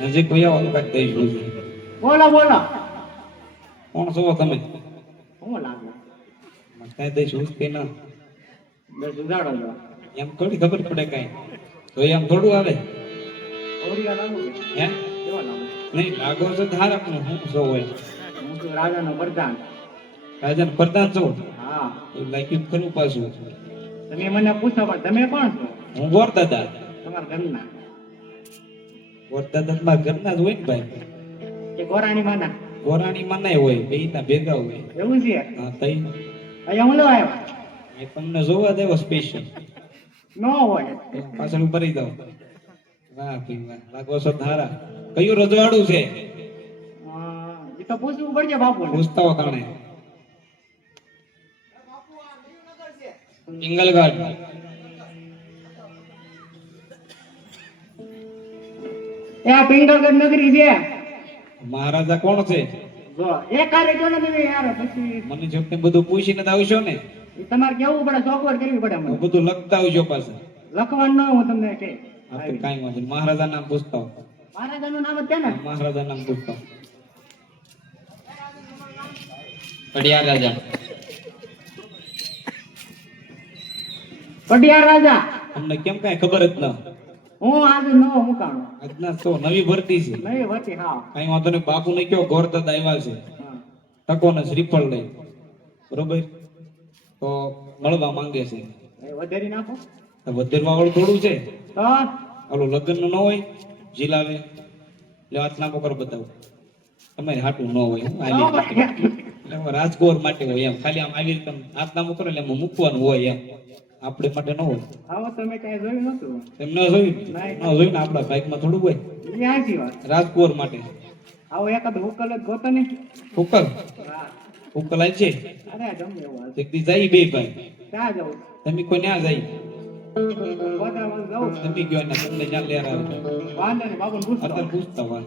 નજીક કોઈ આવો કાંઈક દઈશું. બોલો બોલો. કોણ છો તમે? હું લાગુ કાંઈ દઈશું કે ના? બસ ઉજાડો જો. એમ થોડી ખબર પડે કાંઈ. તો એમ થોડું આવે. ઓરિયા લાગુ કે હે? કેવા લાગુ? નહીં લાગો છો ધારા પણ હું છો હોય. હું તો રાજાનો પ્રધાન. રાજાનો પ્રધાન છો? હા. એવું લાગ્યું ખરું પાછું. તમે મને પૂછો પણ તમે કોણ છો? હું ગોર દાદા. તમારા ઘરના ગોર દાદા તમારા ઘરના જ હોય ને ભાઈ. કે ગોરાણી માના? ગોરાણી માં નહીં હોય, બેયના ભેગા હોય. એવું છે? હા તઈ અહીંયા હું લેવા આવ્યા? એ તમને જોવા દેવો સ્પેશિયલ. નો હોય. પાછળ ભરી દઉં. વાહ ભાઈ વાહ, લાગો છો ધારા. કયું રજવાડું છે? એ તો પૂછવું પડશે બાપુ. પૂછતા હો તાણે. ઇંગલગઢ. એ આ પિંગલગઢ નગરી છે. મહારાજા કોણ છે? જો એ કાર્ય જો ને તમે યાર પછી મને જો તમે બધું પૂછીને જ આવશો ને. એ તમારે કેવું પડે, ચોખવટ કરવી પડે મને. બધું લખતા આવજો પાછા. લખવાનું ન હું તમને કે આપણે કાંઈ વાંધો નહીં. મહારાજા નામ પૂછતા હો. મહારાજાનું નામ જ છે ને? મહારાજા નામ પૂછતા હો. પડિયાર રાજા. પટિયાર રાજા. તમને કેમ કાંઈ ખબર જ ન? હું આજે નવો મુકાણો. આજના તો નવી ભરતી છે. નહીં વતી હા. કાંઈ વાંધો નહીં. બાપુ ને કયો ગોર દાદા આવ્યા છે. હા. ટકોને શ્રીફળ લઈ. બરોબર? તો મળવા માંગે છે. એ વધારી નાખો. વધેરવા વાળું થોડું છે. તો ઓલું લગ્ન ન હોય જીલાવે એટલે હાથ નાખો કરો બતાવો. તમારે હાટું ન હોય. એટલે રાજકોર માટે હોય એમ. ખાલી આમ આવી રીતે હાથ નામો કરો એટલે એમાં મૂકવાનું હોય એમ. આપણે માટે ન હોય. આવો તમે કઈ જોયું નતું? એમ ન જોયું? ન જોયું ને આપણા બાઈકમાં થોડું હોય. ક્યાંથી વાત? રાજકોર માટે. આવો એકાદ હુકલ જ ગોતો ને. ઉકલ હા. ઉકલ આવી છે. અરે ગમે એવું હાલ. એક દી જાય બે ભાઈ. ક્યાં જવું? તમે કોઈ ન્યા જાય. ગોધરામાં જવું. તમે ગયો ને તમને જ્યાં લેર આવે. વાંધો નહીં બાપુને પૂછતો. અત્યારે પૂછતા હોય.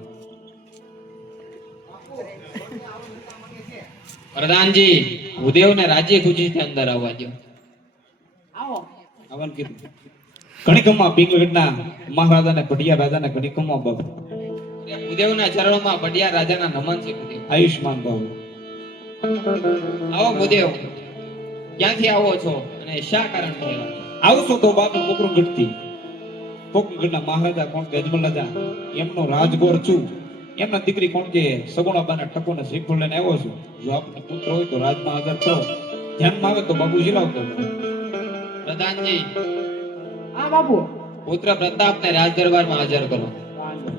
પ્રધાનજી ભૂદેવ ને રાજ્ય ખુશીથી અંદર આવવા દો. આવો. આવવાનું કીધું. ઘણીકમમાં પિંગલગઢના મહારાજાને પટિયા રાજાને ઘણીકમમાં બાબુ. ભૂદેવના ચરણોમાં પડિયા રાજાના નમન છે. ભૂદેવ આયુષ્માન બાબુ. આવો ભૂદેવ, ક્યાંથી આવો છો અને શા કારણ થયા? આવશો તો બાપુ પોકરણગઢથી. પોકરણગઢના મહારાજા કોણ કે અજમલ રાજા એમનો રાજગોર છું. એમના દીકરી કોણ કે સગુણાબાના ટકોને શ્રીફળ લઈને આવ્યો છું. જો આપનો પુત્ર હોય તો રાજમાં હાજર કરો. ધ્યાનમાં આવે તો બાબુ જીલાવતો. પ્રધાનજી, હા બાપુ. પુત્ર પ્રતાપને રાજ દરબારમાં હાજર કરો. વાંધો.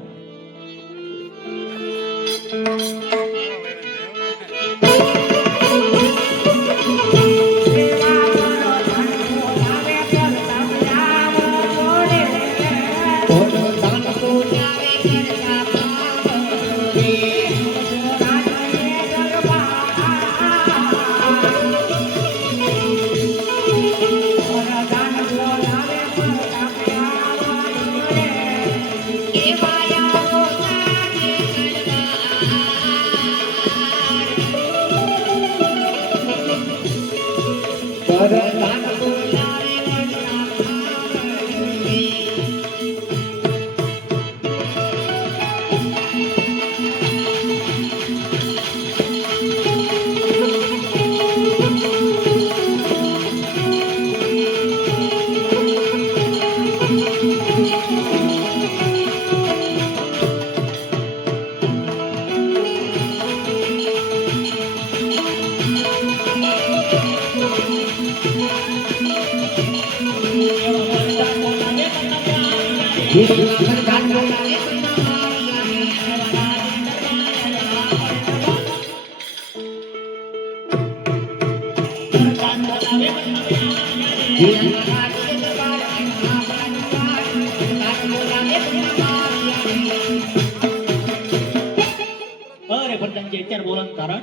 અરે પ્રધાનજી અત્યારે બોલવાનું કારણ?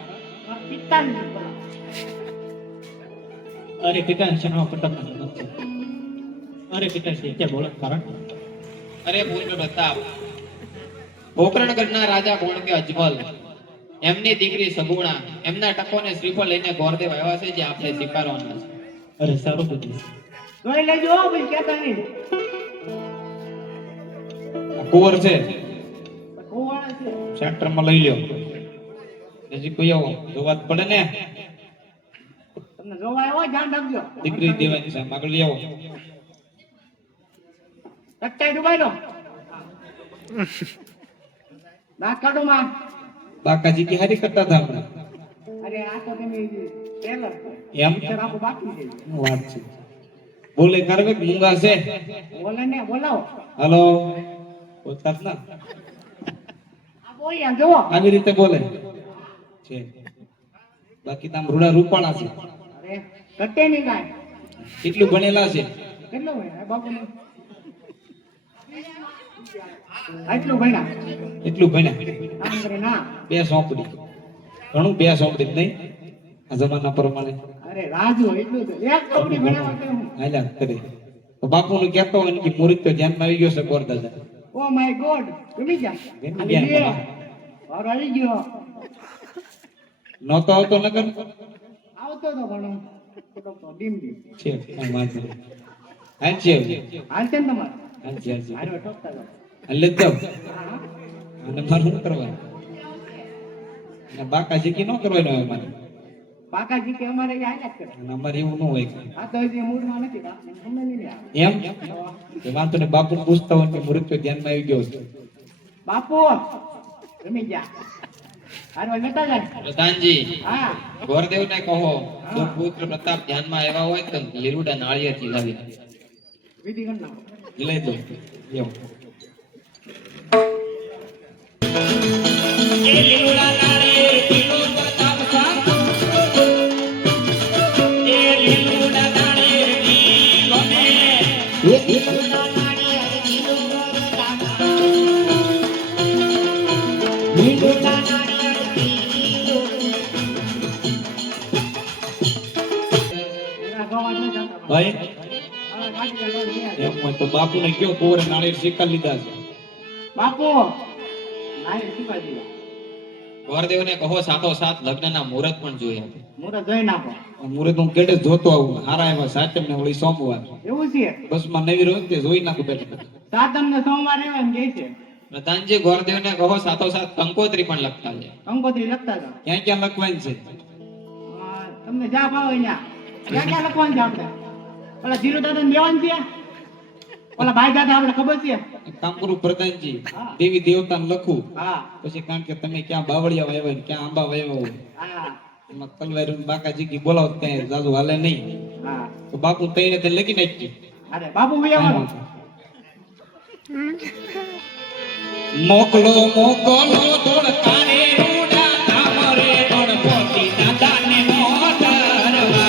પિતાની અરે પિતાની શરણો પ્રતાપનો જન્મ છે. અરે પિતાજી અત્યારે બોલવાનું કારણ? અરે પૂર્વ પ્રતાપ, પોકરણગઢના રાજા કોણ કે અજમલ, એમની દીકરી સગુણા, એમના ટકોને શ્રીફળ લઈને ગોરદેવ આવ્યા છે જે આપણે સ્વીકારવાના છે. અરે સારું કીધું. જોઈ લેજો ભાઈ, કેતા નહીં. કુંવર છે. સેન્ટરમાં લઈ લ્યો. નજીક કોઈ આવો જોવા જ પડે ને. તમને જોવા આવ્યો ધ્યાન રાખજો દીકરી દેવાની છે આગળ લઈ આવો. ટટ્ટાઈ ડુબાઈ લો દાંત કાઢો માં બાકાજી की હારી કરતા હતા આપણે. અરે આ તો તમે ટેલર એમ પિક્ચર આખું બાકી છે શું વાત છે. બોલે કરવે કે મૂંગા છે. બોલે ને બોલાવો હાલો બોલતા જ ના. આ બોલ્યા જુઓ આવી રીતે બોલે છે. બાકી તામ રૂડા રૂપાળા છે. અરે કટે નહીં કાંઈ કેટલું ભણેલા છે. કેટલું હોય બાપુ ને આટલું ભણ્યા એટલું ભણ્યા. આમ કરે ના બે સોંપડી ઘણું બે સોંપડી નહીં આ જમાના પ્રમાણે અરે રાજુ એટલું તો એક કપડી ભણાવવા કેમ હાલ્યા કરે. તો બાપુનું કહેતો હોય ને કે મુરીદ તો ધ્યાનમાં આવી ગયો છે ગોર દાદા. ઓ માય ગોડ ગમી જા ગમી ગયા. ઓર આવી ગયો નહોતો આવતો નગર આવતો તો ઘણો થોડોક તો ડીમ ડીમ છે કાંઈ વાંધો નહીં. હાંચી આવજે. હાલશે ને તમારે હાંચી આવજે. હારો ઠોકતા જાઓ. હાલે જ જાઓ. હા અને મારે શું કરવાનું અને બાકાજી કી ન કરવાનું હોય મારે. બાકાજી કે અમારે અહીંયા આયા જ કરે અને અમારે એવું ન હોય કાંઈ. આ તો હજી મૂળમાં નથી બાપને ગમે નહીં આવે એમ એ વાંધો ને બાપુ પૂછતા હોય કે મુરીદ તો ધ્યાનમાં આવી ગયો છે. બાપુ ગમી જા હારો લેતા જાય પ્રધાનજી હા ગોરદેવને કહો જો પુત્ર પ્રતાપ ધ્યાનમાં આવ્યા હોય તો લીલુડા નાળિયેરથી લાવી વિધિ કરી નાખો લઈ દો એવું. એના ગવા ન જાતા ભાઈ હા કાઢી કાઢો લે એમ હોય તો બાપુને કયો કોરે નાળિયેર શીખા લીધા છે. બાપુ નાઈ શીખવા દીધા ગોરદેવને કહો સાથો સાથ લગ્નના મુહૂર્ત પણ જોઈએ મુરત જોઈ નાખો મુરીદ હું કેડે જ જોતો આવું હારા એવા સાચમ ને વળી સોમવાર એવું છે બસ માં નવી રોજ તે જોઈ નાખું બેઠા. સાતમ ને સોમવાર એવા એમ કહે છે પ્રધાનજી ગોરદેવને કહો સાથો સાથ કંકોત્રી પણ લખતા જાય કંકોત્રી લખતા જાઓ ક્યાં ક્યાં લખવાનું છે. તમને જા ભાવે ત્યાં ક્યાં ક્યાં લખવાનું છે આપણે ઓલા જીરો દાદા ને દેવાનું છે ઓલા ભાઈ દાદા આપણે ખબર છે એક કામ કરું પ્રધાનજી હા. દેવી દેવતાને લખું હા પછી કારણ કે તમે ક્યાં બાવળિયા વાવ્યા ને ક્યાં આંબા વાવ્યા હોય હા એમાં તલવારી બાકાજી કી બોલાવો ત્યાં જાજુ હાલે નહીં હા તો બાપુ તઈને તે લખી નાખી. અરે બાપુ ભાઈ આવવાનો મોકલો મોકલો તોડ તારે રૂડા તામરે તોડ પોતી દાદાને મોટરવા.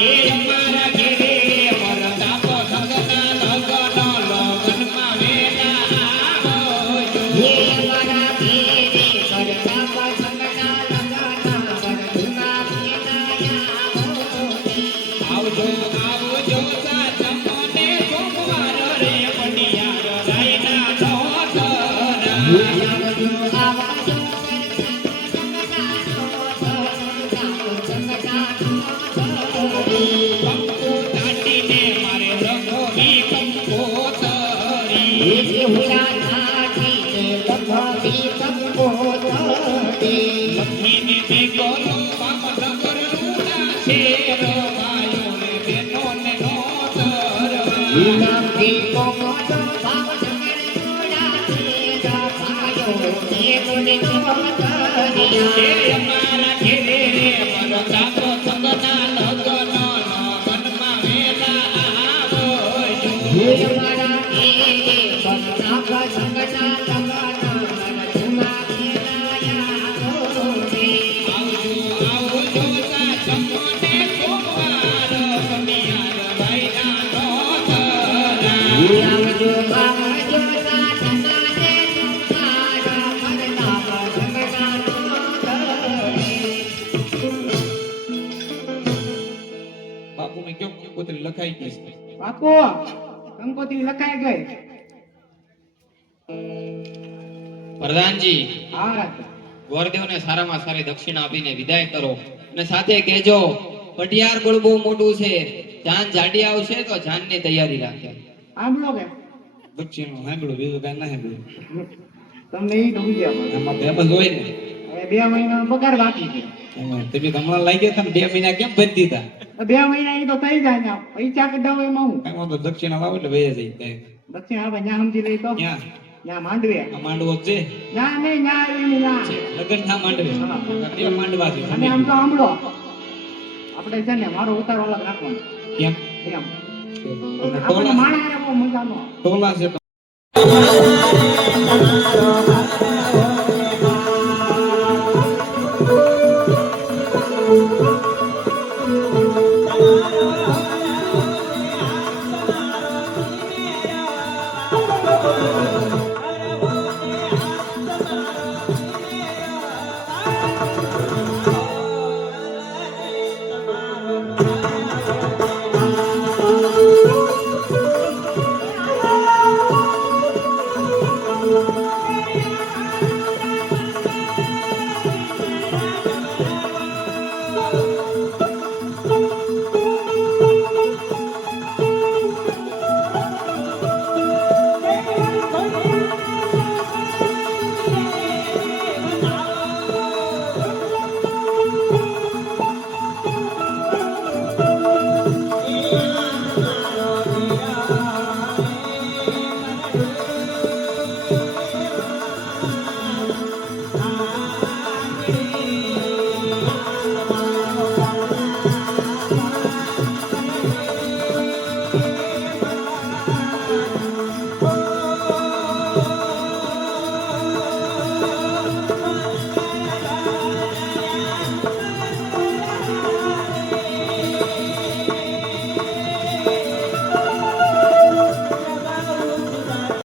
એ અમારા ઘેરે વરદા તો સગના લગનમાં વેલા આવજો. આવજો આવજો સાચમને સોમવાર રે પડિયાર રાયના ઢોતરા. કંકુ તાટીને મારે રંગોની કંકોતરી. લક્ષ્મીની દીકરો બાપ નગર રૂડા શેર ભાઈઓને બહેનોને નોતરવા. એ અમારા ઘેરે રે વરદા તો સગના લગનમાં વેલા આવજો. આવજો આવજો સાચમને સોમવાર પડિયાર રાયના ઢોતરા. બાપુને કયો કંકોત્રી લખાઈ ગઈ છે. બાપુ કંકોત્રી લખાઈ ગઈ પ્રધાનજી હા ગોરદેવને સારામાં સારી દક્ષિણા આપીને વિદાય કરો અને સાથે કહેજો પટિયાર ગોળ બહુ મોટું છે. જાન જાડી આવશે તો જાનની તૈયારી રાખે. આંબળો કે દક્ષિણનું સાંભળ્યું, બીજું કાંઈ ના સાંભળ્યું. તમને ઈ તો બીજા પડે. આમાં ફેમસ હોય ને. હવે 2 મહિનાનો પગાર બાકી છે. એમાં તમે તો હમણાં લાગ્યા હતા ને 2 મહિના કેમ ભરી દીધા? 2 મહિના ઈ તો થઈ જાય ને પૈસા કઢાવો એમાં હું કાંઈ વાંધો નહીં, દક્ષિણા લાવો એટલે વહી જાય કાંઈ. દક્ષિણ આપણે ન્યા સમજી લઈ તો ક્યાં? ન્યા માંડવે આ માંડવો જ છે. ન્યા નહીં ન્યા એની ન્યા લગન ના માંડવે. હા. બે માંડવા છે. અને આમ તો આંબળો આપણે છે ને મારો ઉતારો અલગ રાખવાનો કેમ? એમ અને આપણે ટોલા માણસ બહુ મજાનો ટોલા છે તો